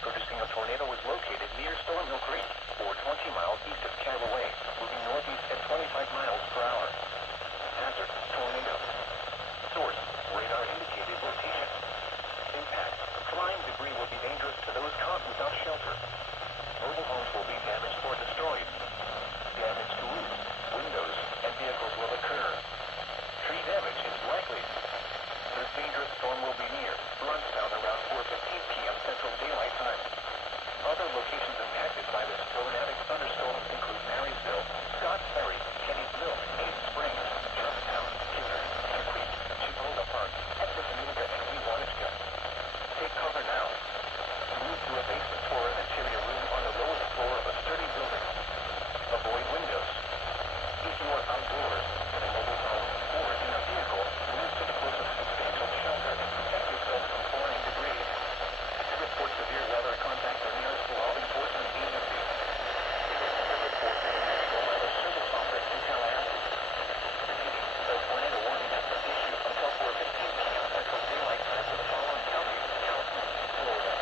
producing a tornado is located near Storm Hill Creek, or 20 miles east of Callaway, moving northeast at 25 miles per hour. Hazard, tornado. Source, radar indicated location. Impact, flying debris will be dangerous to those caught without shelter. Mobile homes will be damaged or destroyed. Damage to roofs, windows, and vehicles will occur. Tree damage is likely. This dangerous storm will be near Brunstown around 4:15 p.m. Central Daylight Time. Other locations impacted by this tornadic thunderstorm include Marysville, Scotts Ferry, Kenneysville, Cave Springs, Germantown, Killer, Hare Creek, Chipola Park, Escondido, and Wewanishka. Take cover now. Move to a basement or an interior room on the lowest floor of a sturdy building. Avoid windows. If you are outdoors, in a mobile home, or in a vehicle, move to the closest substantial shelter and protect yourself from flying debris. To report severe weather, contact your nearest law enforcement agency. To report to the National Weather Service Office in Tallahassee. Repeating, the tornado warning has been issued until 4:15 p.m. Central Daylight Time for the following counties: California, Florida.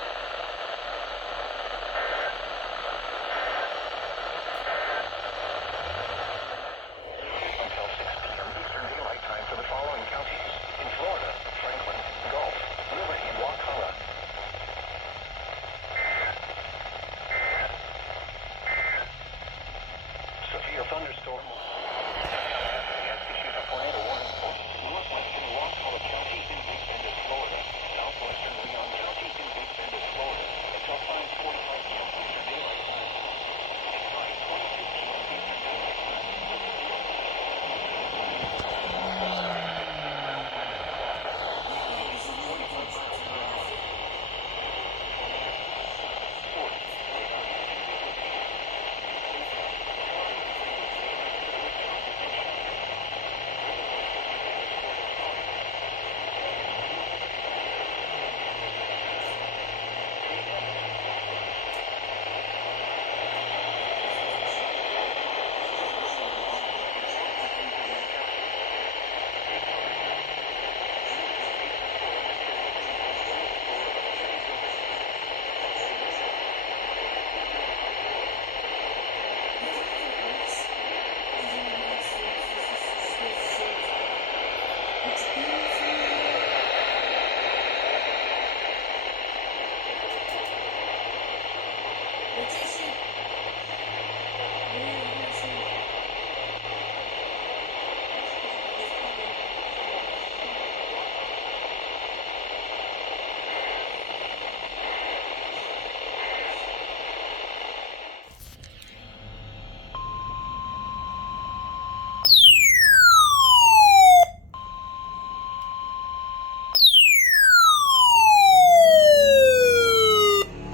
Until 6 p.m. Eastern Daylight Time for the following counties: in Florida, Franklin, Gulf, Liberty, and Wakulla. Severe thunderstorm. Has issued a tornado warning for northwestern Wakulla County in Big Bend, Florida, southwestern Leon County in Big Bend, Florida, until 5:45 p.m. Eastern Daylight Time. At 5:22 p.m. Eastern Daylight Time.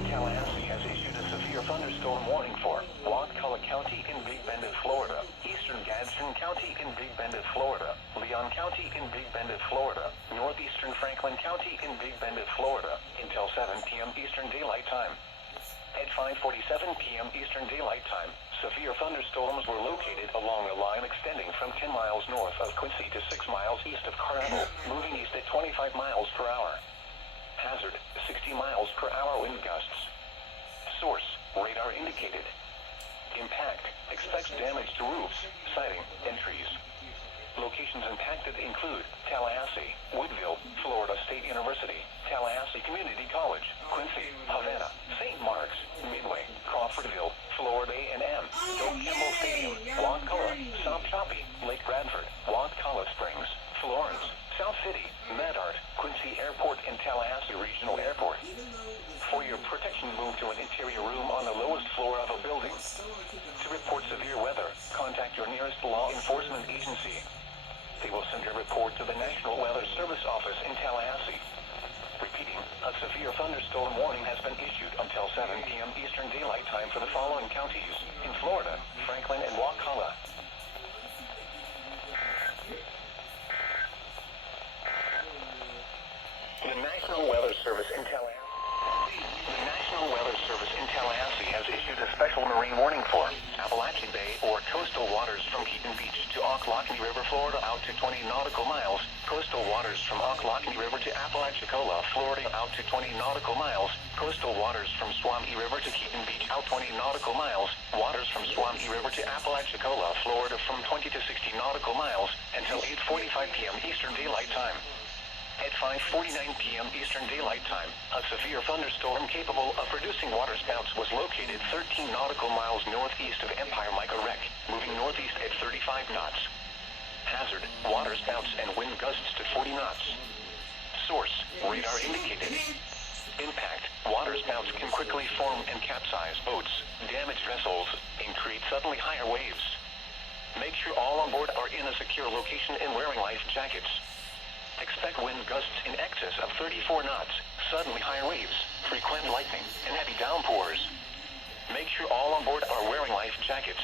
Tallahassee has issued a severe thunderstorm warning for Wakulla County in Big Bend, Florida, eastern Gadsden County in Big Bend, Florida, Leon County in Big Bend, Florida, northeastern Franklin County in Big Bend, Florida, until 7 p.m. Eastern Daylight Time. At 5:47 p.m. Eastern Daylight Time, severe thunderstorms were located along a line extending from 10 miles north of Quincy to 6 miles east of Carmel, moving east at 25 miles per hour. Hazard, 60 miles per hour wind gusts. Source, radar indicated. Impact, expects damage to roofs, siding, and trees. Locations impacted include Tallahassee, Woodville, Florida State University, Tallahassee Community College, Quincy, Havana, St. Mark's, Midway, Crawfordville, Florida A&M, Doak Campbell Stadium, Wakulla, South Choppy, Lake Bradford, Wakulla Springs, Florence, South City, Medard, Quincy Airport, and Tallahassee Regional Airport. For your protection, move to an interior room on the lowest floor of a building. To report severe weather, contact your nearest law enforcement agency. They will send your report to the National Weather Service Office in Tallahassee. Repeating, a severe thunderstorm warning has been issued until 7 p.m. Eastern Daylight Time for the following counties: in Florida, Franklin, and Wakulla. The National Weather Service in Tallahassee. The National Weather Service in Tallahassee has issued a special marine warning for Appalachian Bay or coastal waters from Keaton Beach to Ocklawahamie River, Florida out to 20 nautical miles. Coastal waters from Ocklawahamie River to Apalachicola, Florida out to 20 nautical miles. Coastal waters from Swamee River to Keaton Beach out 20 nautical miles. Waters from Swamee River to Apalachicola, Florida from 20 to 60 nautical miles until 8:45 p.m. Eastern Daylight Time. At 5:49 p.m. Eastern Daylight Time, a severe thunderstorm capable of producing waterspouts was located 13 nautical miles northeast of Empire Micah Wreck, moving northeast at 35 knots. Hazard, waterspouts and wind gusts to 40 knots. Source, radar indicated. Impact, waterspouts can quickly form and capsize boats, damage vessels, and create suddenly higher waves. Make sure all on board are in a secure location and wearing life jackets. Expect wind gusts in excess of 34 knots, suddenly higher waves, frequent lightning, and heavy downpours. Make sure all on board are wearing life jackets.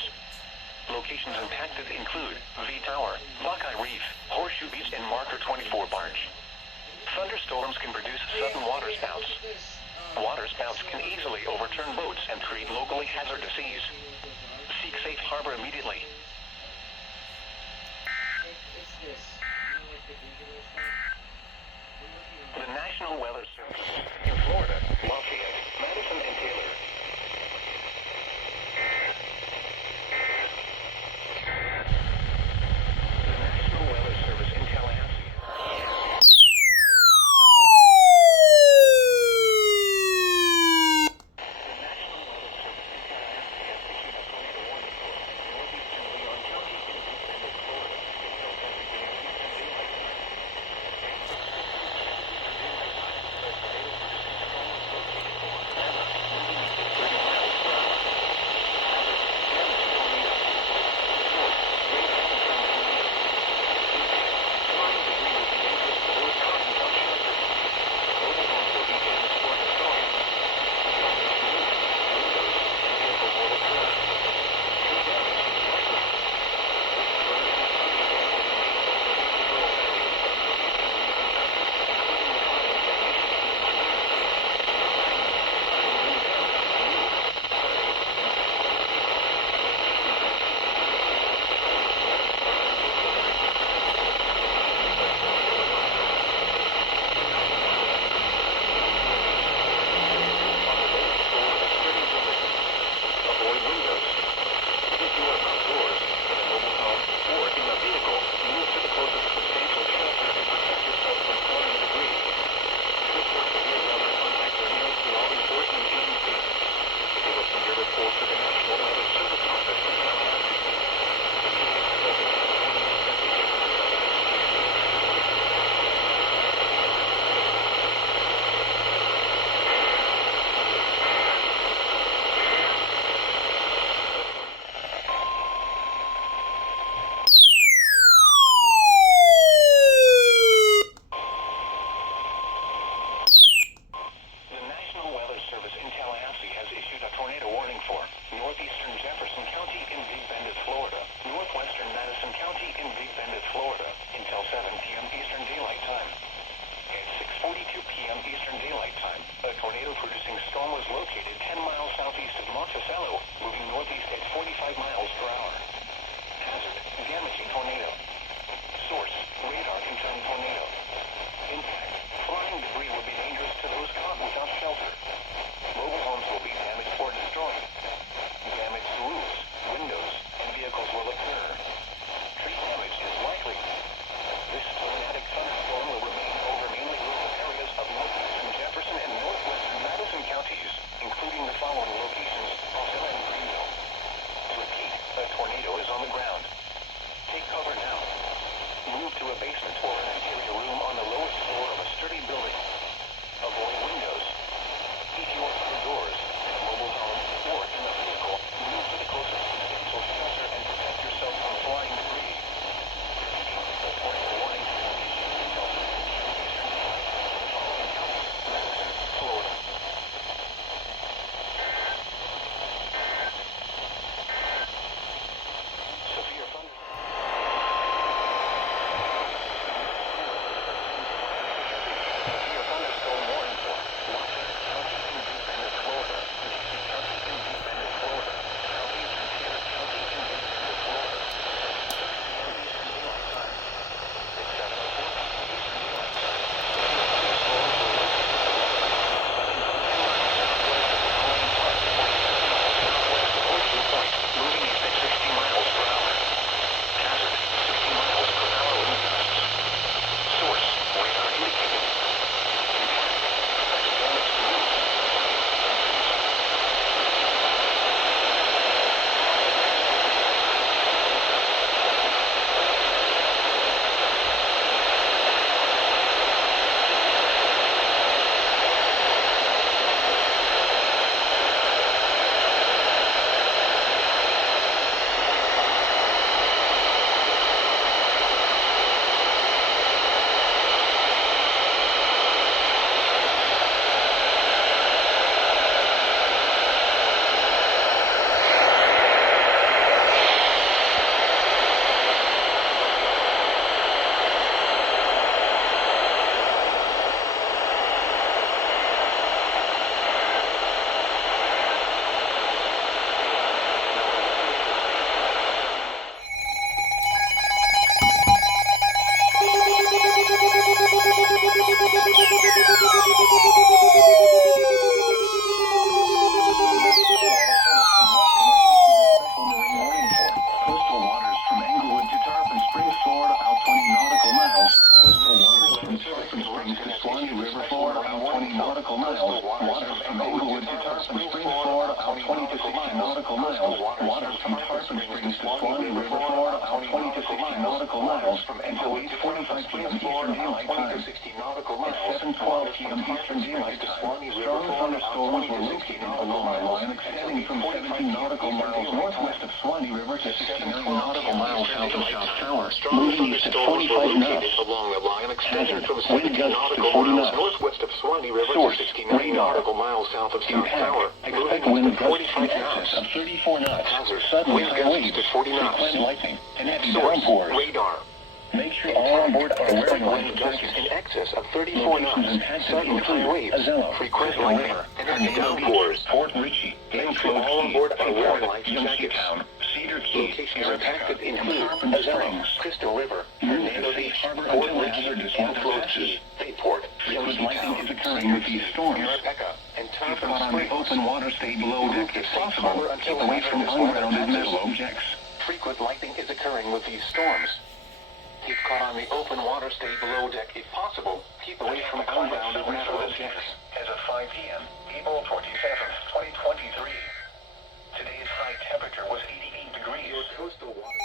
Locations impacted include V Tower, Buckeye Reef, Horseshoe Beach, and Marker 24 Barge. Thunderstorms can produce sudden waterspouts. Waterspouts can easily overturn boats and create locally hazardous seas. Seek safe harbor immediately. The National Weather Service in Florida, Lafayette, Madison, and Taylor. The National Weather Service in Tallahassee. The National Weather Service in Tallahassee has issued a tornado warning for northeastern Leon miles from until 8:45 p.m. Eastern Daylight Time. 20 to 60 nautical miles. At 7:12 p.m. Eastern Daylight Time, strong thunderstorms were located along the line extending from 17 nautical miles northwest of Swanee River to 69 nautical miles south of South Tower, moving east at 45 knots. Along the line extending from Wind 17 gusts to nautical 40 miles knots. northwest of Swanee River Source, to 69 radar. nautical miles south of South Impact. Tower, Expect moving wind east at gusts in 45 excess knots. of 34 knots. Hazard. Sudden Wind high gusts waves, to 40 knots. frequent lightning, and heavy Source, downpours. radar. Make sure all on board are Expect wearing life wind gusts jackets. in excess of 34 knots. Locations impacted Sudden high include waves, Azelo, frequent Crystal lightning, River, and heavy Tornado downpours. Beach, Fort Ritchie, Make sure all on board are wearing life jackets. Youngstown, Cedar Key, Locations Erica, impacted and include Tarpon Azelo, Springs. Crystal River, Move Tornado to Safe Beach, Harbor Fort until Ritchie, hazardous and weather Float passes. Key, Bayport, Fluid lightning is occurring with these storms. Erica, and Keep Tarpon caught on the Springs. open water, stay below deck if possible. Keep away from ungrounded metal objects. Frequent lightning is occurring with these storms. Keep caught on the open water, stay below deck if possible. Keep away from ungrounded metal objects. As of 5 p.m., April 27th, 2023. Today's high temperature was 88 degrees. Your coastal water.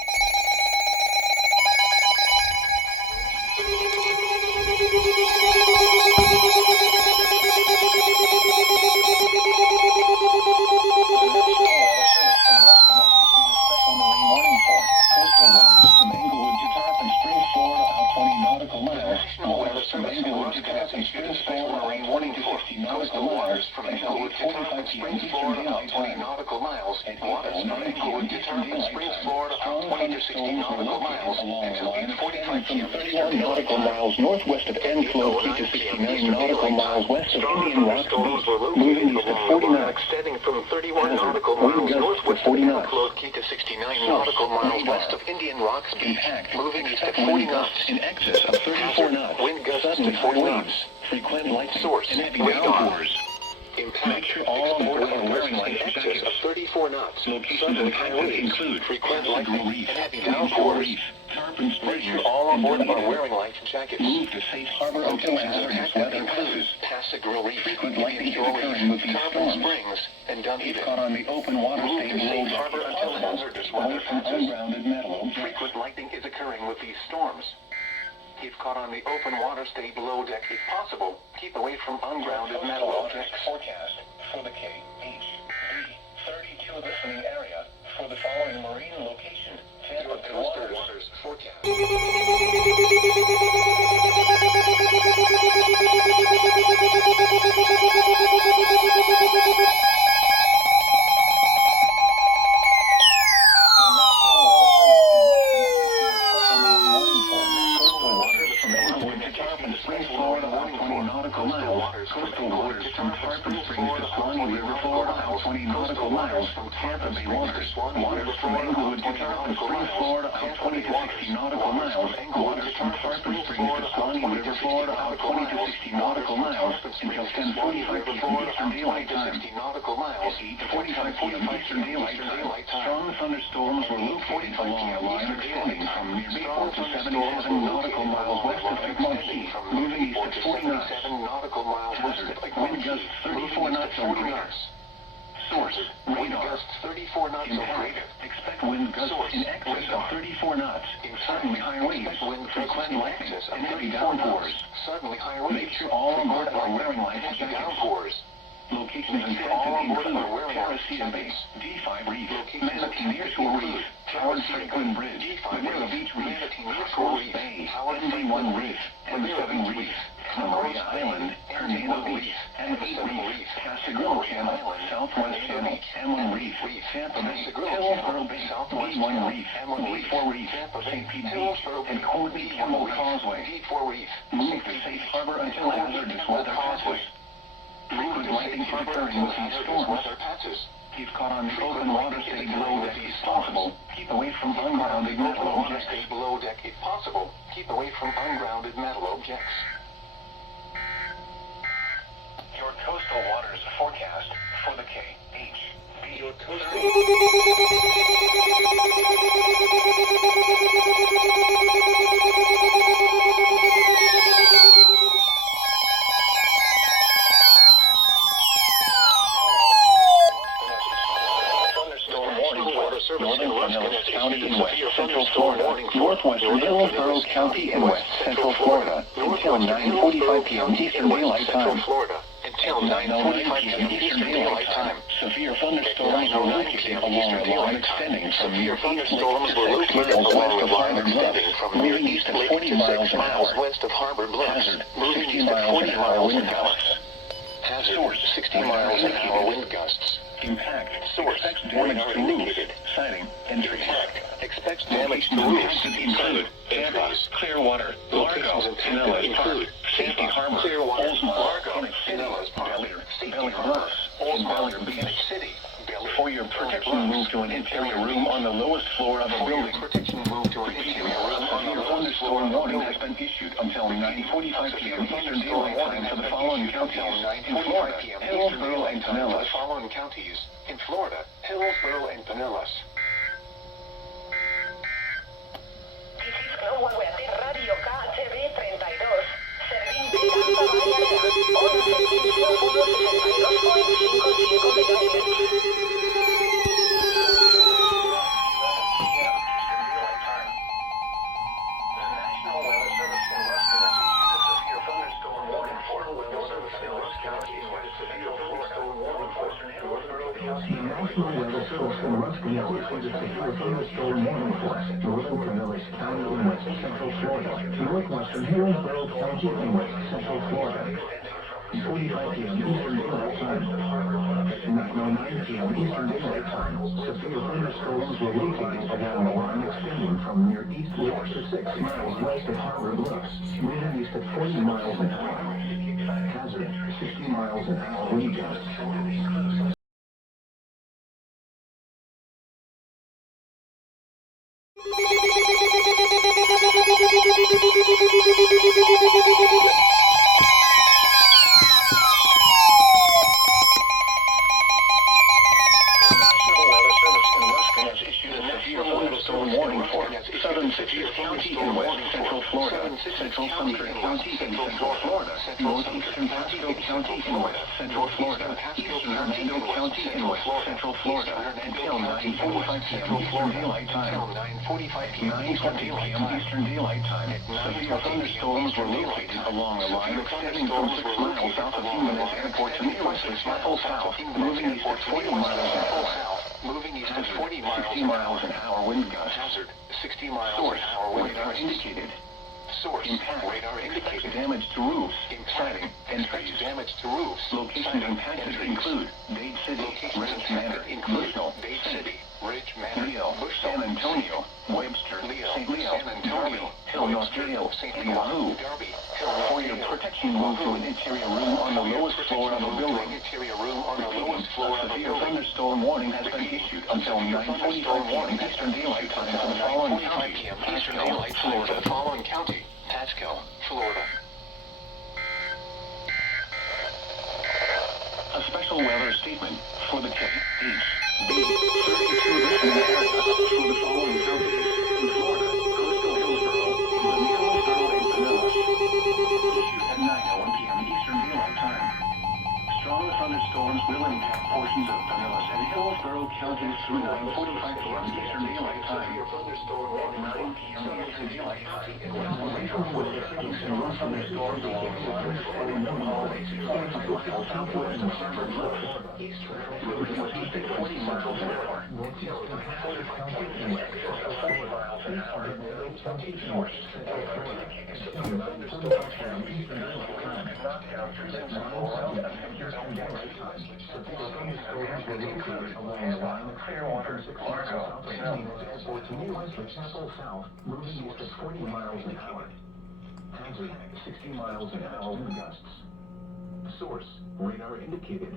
Northwest of Enfield, to 69 nautical miles west of Indian Rock Beach, moving east at 40 knots. Extending from 31 nautical Wind miles gusts northwest to 40 of knots. Enclosed Key to 69 nautical miles west of Indian Rocks Beach, Impact. moving east at Expect 40 wind knots. gusts in excess of 34 knots. Wind gusts Sudden to high 40 waves, knots. frequent lightning, Source, and heavy radar. downpours. Impact. Make sure all on board are wearing in life excess jackets. of 34 knots. Locations Sudden high impacted waves, include frequent Castle lightning, Reef, and heavy Bayshore downpours. Reef, Tarpon Make Springs, sure all on and board are Dunedin. wearing life jackets. Move to Safe Harbor until Locations hazardous impacted weather include passes. Passagarrow Reef, Frequent lightning is Shore occurring with Reef, these Tarpon storms. Springs, and Keep Dunedin. caught on the open water, Move stay to below Safe deck Harbor if until possible. hazardous Keep away weather from passes. ungrounded metal objects. Frequent lightning is occurring with these storms. Keep caught on the open water, stay below deck if possible. Keep away from ungrounded metal objects. Forecast for the KHD32 listening area for the following marine location. Your Tampa Bay coastal waters. waters forecast. Coastal waters from Tarpon Springs to Swanee River, Florida, out 20 nautical miles from Tampa Bay waters. Waters from Englewood to Tarpon Springs, Florida, out 20 to 60 nautical miles. Waters from Tarpon Springs to Swanee River, Florida, out 20 to 60 nautical miles until 10:45 p.m. Eastern Daylight Time. At 8:45 p.m. Eastern Daylight Time, strong thunderstorms were located along a line extending from near Bayport to 77 nautical miles west of Fremont Key, moving east at 40 knots. Nautical miles west Hazard, of wind gusts 34 knots or greater. Source, Wind radar. gusts 34 knots or Impact. greater. Expect wind gusts in excess of 34 knots. Suddenly high waves, frequent lightning, and heavy downpours. Suddenly high Make waves. sure all on board are wearing life Heavy jackets. downpours. Locations impacted include Terracita Bay, D5 Reef, Manatee Nearshore Reef, Howard Franklin Bridge, Madeira Beach Reef, Cross Bay, ND1 Reef, M7 Reef, Santa Maria Island, Tornado Beach, M8 Reef, Passagarrow Channel, Southwest Channel, M1 Reef, Tampa Bay, Hillsborough Bay, D1 Reef, D4 Reef, St. Pete Beach, and Colby Campbell Causeway. Move to Safe Harbor until hazardous weather passes. Frequent lightning is occurring with these storms. Keep caught on the open water, stay below deck if possible. Keep away from ungrounded metal objects. Stay below deck if possible. Keep away from ungrounded metal objects. Your coastal waters forecast for the KHD. Your coastal Service Northern and Rusk Pinellas Connect County in issued a West severe Central thunderstorm Florida warning northwestern Hillsborough County in west central Florida until 9:45 p.m. Eastern Daylight Time. Until 9:45 p.m. Eastern Daylight Time. Severe thunderstorms were located along a line extending from near Thunderstorms were located along a line extending from near East Lake to 6 miles west of Harbor Bluffs, Hazard, moving 60 east at miles 40 an hour miles wind an hour. gusts. Hazard, 60 miles an hour wind gusts. Impact. Source, Expects damage radar to roofs, indicated. siding, and trees. Expects damage to Locations roofs, include Tampa, entries. Clearwater, Locations Largo, impacted Pinellas include Park, Safety Harbor, Clearwater, Oldsmar, Largo, Phoenix City, Pinellas Park, Bellier, Safety Bellier Harbor, Bluffs, and Bellier Beach. Phoenix City, Bellier, For your protection, move to an interior room on the lowest floor of a building. protection, move to an interior room on the Severe thunderstorm warning has been issued until 9:45 p.m. Eastern Daylight Time for the following counties in Florida, Hillsborough and Pinellas. The following counties in Florida, Hillsborough and Pinellas. Radio KHB 32, servint de Tampa Bay Area, 11.162.55 MHz. National Weather Service in Ruskin has issued a severe thunderstorm warning for northern Pinellas County in west central Florida, northwestern Hillsborough County in west central Florida. 45 p.m. Eastern Daylight Time. At 9:09 p.m. Eastern Daylight Time, severe thunderstorms were located along a line extending from near East Lake to 6 miles west of Harbor Bluffs, moving east at 40 miles an hour. Hazard, 60 miles an hour wind gusts. Southern Citrus County in west central Florida, central Sumter County in central Florida, northeastern Pasco County in west central Florida, eastern Hernando County in west central Florida, until 9:45 p.m. Eastern Daylight Time. 9:20 p.m. Eastern Daylight Time. Severe thunderstorms were located along a line extending from 6 miles south of Jimenez Airport to nearly Seattle South, moving east at 40 miles an hour. Moving east at 40 miles 60 miles an hour wind gusts. Hazard, 60 miles Source, an hour wind radar gusts. indicated. Source, Impact, radar indicated. damage to roofs, siding, and trees. Damage to roofs. Locations impacted include Dade City, Ridge Manor, Bushnell, Dade St. City, Ridge Manor, Leo, San Antonio, Webster, St. Leo, San Antonio, Hill North Dale, St. and Leo, Wahoo. Darby, For your protection, move to an interior room on the lowest floor of a building. Interior room on the lowest floor of a Severe building. thunderstorm warning has been issued until 9:45 p.m. Eastern Daylight Time for the following counties: Eastern Pasco, Daylight Time for Florida. the following county: Pasco, Florida. A special weather statement for the KHB 32 listening area for the following counties in Florida, coastal Hillsborough, Hillsborough and Pinellas. Issued at 9:01 p.m. Eastern Daylight Time. Strong thunderstorms will impact portions of Pinellas and Hillsborough counties through 9:45 p.m. Eastern Daylight Time. At 9 p.m. Eastern Daylight Time. Thunderstorms along the line extending from Holiday to 60 miles southwest of Harbor Bluffs. Eastern Florida east at 40 miles an hour. Northeastern Pasco County and west at 40 miles an hour. County north central Florida. Severe thunderstorms from Eastern Florida. Knockdown freezing around Eastern Daylight Time. Severe thunderstorms were located along the line of Clearwater, Largo, Airport to nearby Seattle South, moving east at 40 miles an hour. Hazard, 60 miles an hour wind gusts. Source, radar indicated.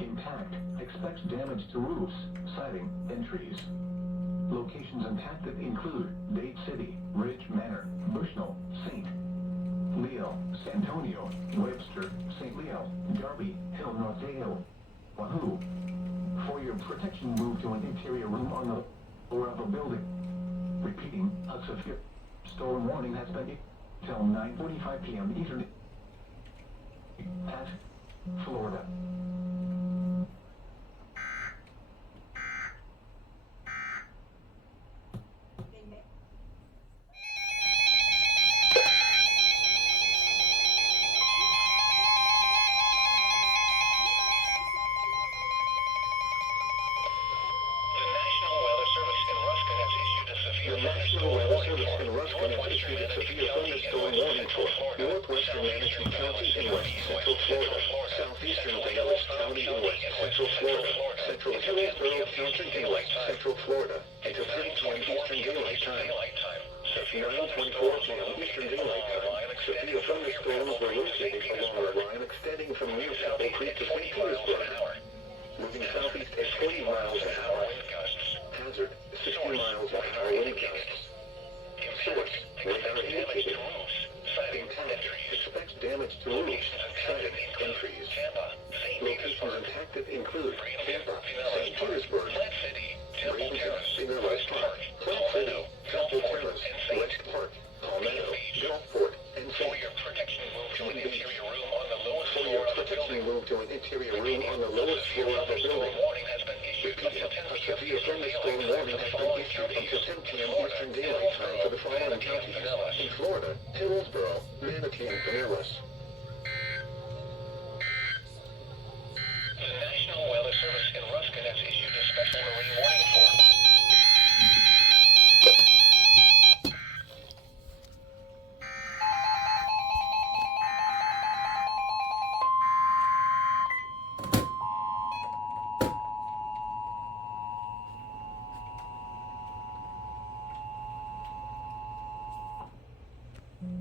Impact, expects damage to roofs, siding, and trees. Locations impacted include Dade City, Ridge Manor, Bushnell, St. Leo, San Antonio, Webster, St. Leo, Darby, Hill North Dale, Wahoo. For your protection, move to an interior room on the floor of a building. Repeating, a severe storm warning has been till 9:45 p.m. Eastern at Florida. Service in Ruskin has issued a severe thunderstorm warning for northwestern Manitou County in west central Florida, southeastern Pinellas County in west central Florida, central Hillsborough County in west central Florida, until 10 p.m. Eastern Daylight Time. At 9:24 p.m. Eastern Daylight Time, severe thunderstorms were located along a line extending from near Pebble Creek to St. Petersburg, moving southeast at 40 miles an hour. Hazard, 60 miles an hour wind gusts. Source, radar indicated. Intent, expects damage to roofs, siding, and trees. Locations impacted include Tampa, St. Petersburg, Bradenton, Pinellas Park, Plant City, Temple Terrace, West Park, Palmetto, Gulfport, and St. Palm Beach. For your protection, move to an interior room on the lowest floor of the building. Repeating, a severe thunderstorm warning has been issued until 10 p.m. Eastern Daylight Time for the following counties: in Florida, Hillsborough, Manatee, and Pinellas. The National Weather Service in Ruskin has issued a special marine warning for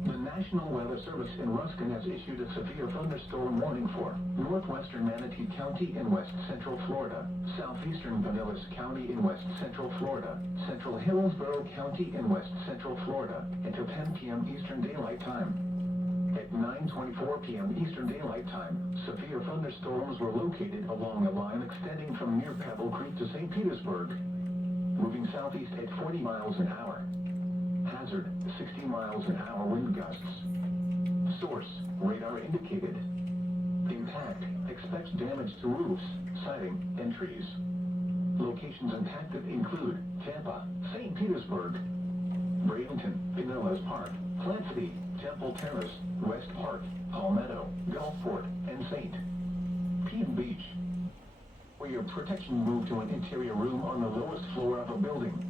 The National Weather Service in Ruskin has issued a severe thunderstorm warning for northwestern Manatee County in west central Florida, southeastern Pinellas County in west central Florida, central Hillsborough County in west central Florida, until 10 p.m. Eastern Daylight Time. At 9:24 p.m. Eastern Daylight Time, severe thunderstorms were located along a line extending from near Pebble Creek to St. Petersburg, moving southeast at 40 miles an hour. Hazard, 60 miles an hour wind gusts. Source, radar indicated. Impact, expects damage to roofs, siding, and trees. Locations impacted include Tampa, St. Petersburg, Bradenton, Pinellas Park, Plant City, Temple Terrace, West Park, Palmetto, Gulfport, and St. Palm Beach. For your protection, move to an interior room on the lowest floor of a building.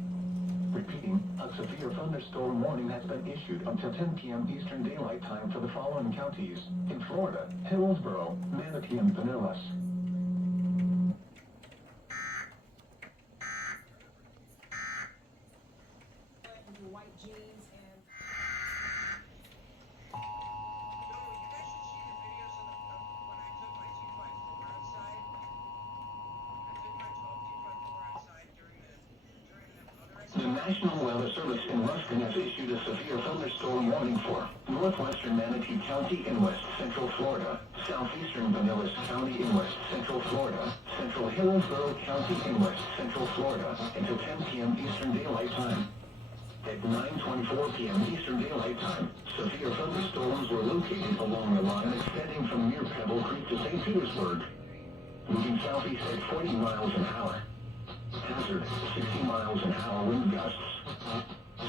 Repeating, a severe thunderstorm warning has been issued until 10 p.m. Eastern Daylight Time for the following counties: in Florida, Hillsborough, Manatee, and Pinellas. White jeans and The National Weather Service in Ruskin has issued a severe thunderstorm warning for northwestern Manatee County in west central Florida, southeastern Pinellas County in west central Florida, central Hillsborough County in west central Florida, until 10 p.m. Eastern Daylight Time. At 9:24 p.m. Eastern Daylight Time, severe thunderstorms were located along the line extending from near Pebble Creek to St. Petersburg, moving southeast at 40 miles an hour. Hazard, 60 miles an hour wind gusts.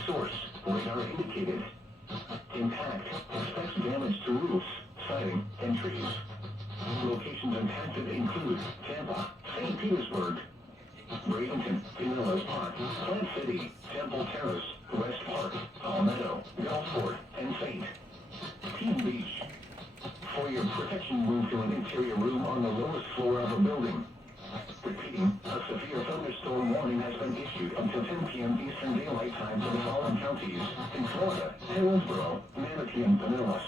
Source, radar indicated. Impact, expects damage to roofs, siding, and trees. Locations impacted include Tampa, St. Petersburg, Bradenton, Pinellas Park, Plant City, Temple Terrace, West Park, Palmetto, Gulfport, and St. Palm Beach. For your protection, move to an interior room on the lowest floor of a building. Repeating, a severe thunderstorm warning has been issued until 10 p.m. Eastern Daylight Time for the following counties: in Florida, Hillsborough, Manatee, and Pinellas.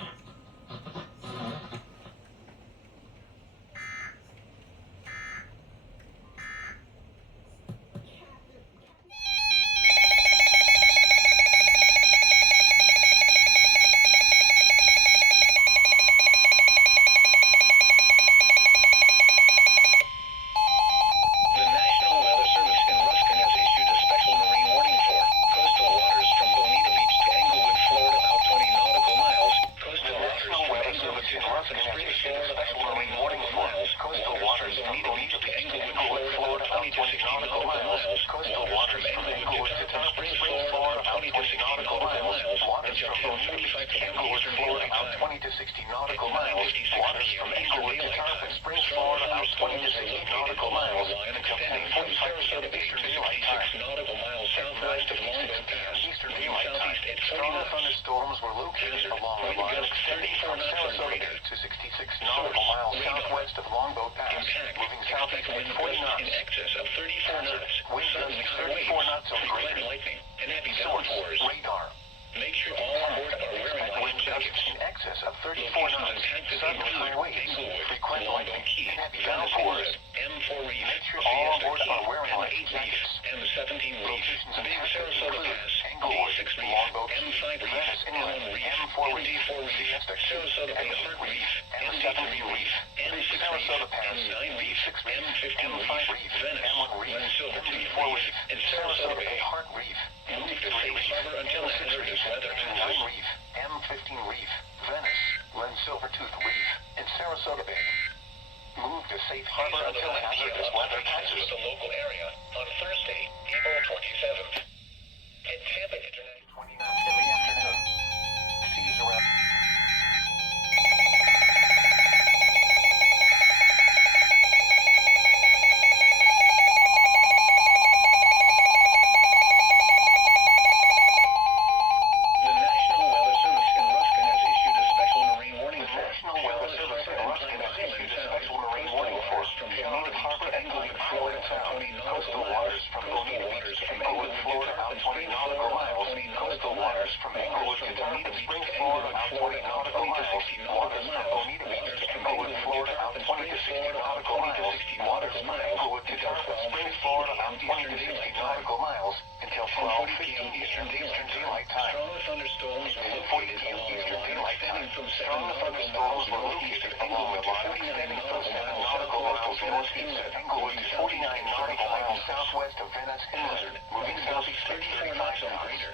The National Weather Service in Ruskin has issued a special marine warning for coastal waters from Bonita Beach to Englewood, Florida, out 20 nautical miles. Coastal waters from Englewood to Tarpon Springs, Florida, out 20 nautical miles. Coastal waters from Bonita Beach to Englewood, Florida, out 20 to 60 nautical miles. Coastal waters from Englewood to Tarpon Springs, Florida, out 20 to 60 nautical miles. Waters from Bonita Beach to Englewood, Florida, out 20 to 60 nautical miles. Waters from Englewood to Tarpon Springs, Florida, out 20 to 60 nautical miles. Extending 45 Eastern Daylight Time. nautical miles southwest of Longboat Pass, southeast Stronger thunderstorms were located along the line extending from Sarasota Bay to 66 nautical miles southwest of Longboat Pass, moving southeast at 40 knots. In excess of 34 knots. Wind gusts 34 knots or greater. Lightning and heavy Source, downpours. radar. Make sure all on board are wearing life Wind gusts jackets. in excess of 34 knots, suddenly high waves, frequent lightning, and heavy downpours. M4 Reef, Make sure all on board are wearing life M8 Reef, jackets. M17 Reef, Locations of Big hazards Sarasota include Pass, Englewood, D6 Reef, Longboat Key, M5 Reef, Venice Inlet, Ellen Reef, M4 Reef, MD4 Reef, Siesta Key, Sarasota Bay M6 Heart Reef, Reef, M7 MD3 Reef, M6 Sarasota Reef, Pass, M9 Reef, D6 Reef, M15 M5 Reef, Venice, M1 Reef, Silverton MD4 Reef, Reef, and Sarasota Sarasota Bay Bay. Heart Reef, Move to MD3 safe Reef, harbor until M6 hazardous Reef, weather M9 passes. Reef, M15 Reef, Venice, Len Silvertooth Reef, and Sarasota Bay. Move to safe harbor until hazardous weather passes. The local area on Thursday, April 27th. At Tampa International. 20 knots in the afternoon. Seas around. The National Weather Service in Ruskin has issued a special marine warning The for National Weather Service in Ruskin has issued a special marine warning for Charlotte Harbor and Englewood, Florida town, coastal waters from Bonita Beach to Englewood, Florida out 20 nautical miles, coastal waters from Englewood to Bonita Springs, Florida out 20 nautical miles, waters from Bonita Beach to Englewood, Florida out 20 to 60 nautical miles, waters from Englewood to Tarpon Springs, Florida out 20 to 60 nautical miles until 12:15 Eastern Daylight Time. Strong thunderstorms were 10:40 located p.m. along the Eastern line Daylight extending Time. from 7 Strong nautical thunderstorms miles were northeast located of along Englewood the to line 49 extending from nautical 7 miles nautical miles southwest northeast of Englewood to 49 nautical miles southwest of Venice Inlet, moving southeast at 34 35 knots or knots. greater.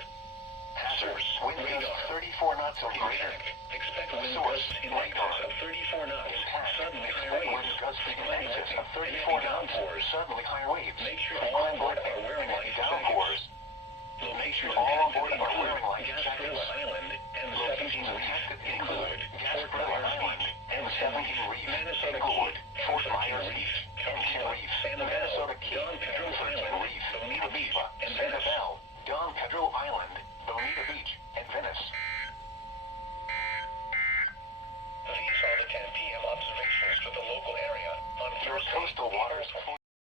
Hazard, wind gusts Radar. 34 knots or greater. Impact. Expect wind Source, gusts in radar. excess of 34 knots. Impact, Suddenly high expect wind waves. gusts in Frequent excess of lightning 34 and knots, downpours. suddenly higher waves. Make sure all on board are wearing Heavy life downpours. jackets. Make sure all on board are wearing life Gasparilla jackets. Island and Locations 17 of Reef, hazard Inglewood, include Fort Gasparilla Myers Island, Beach, and 17 Reef, Minnesota Inglewood, Key, Fort 13 Myers Reef, Beach, and 10 Reef, Santa Barbara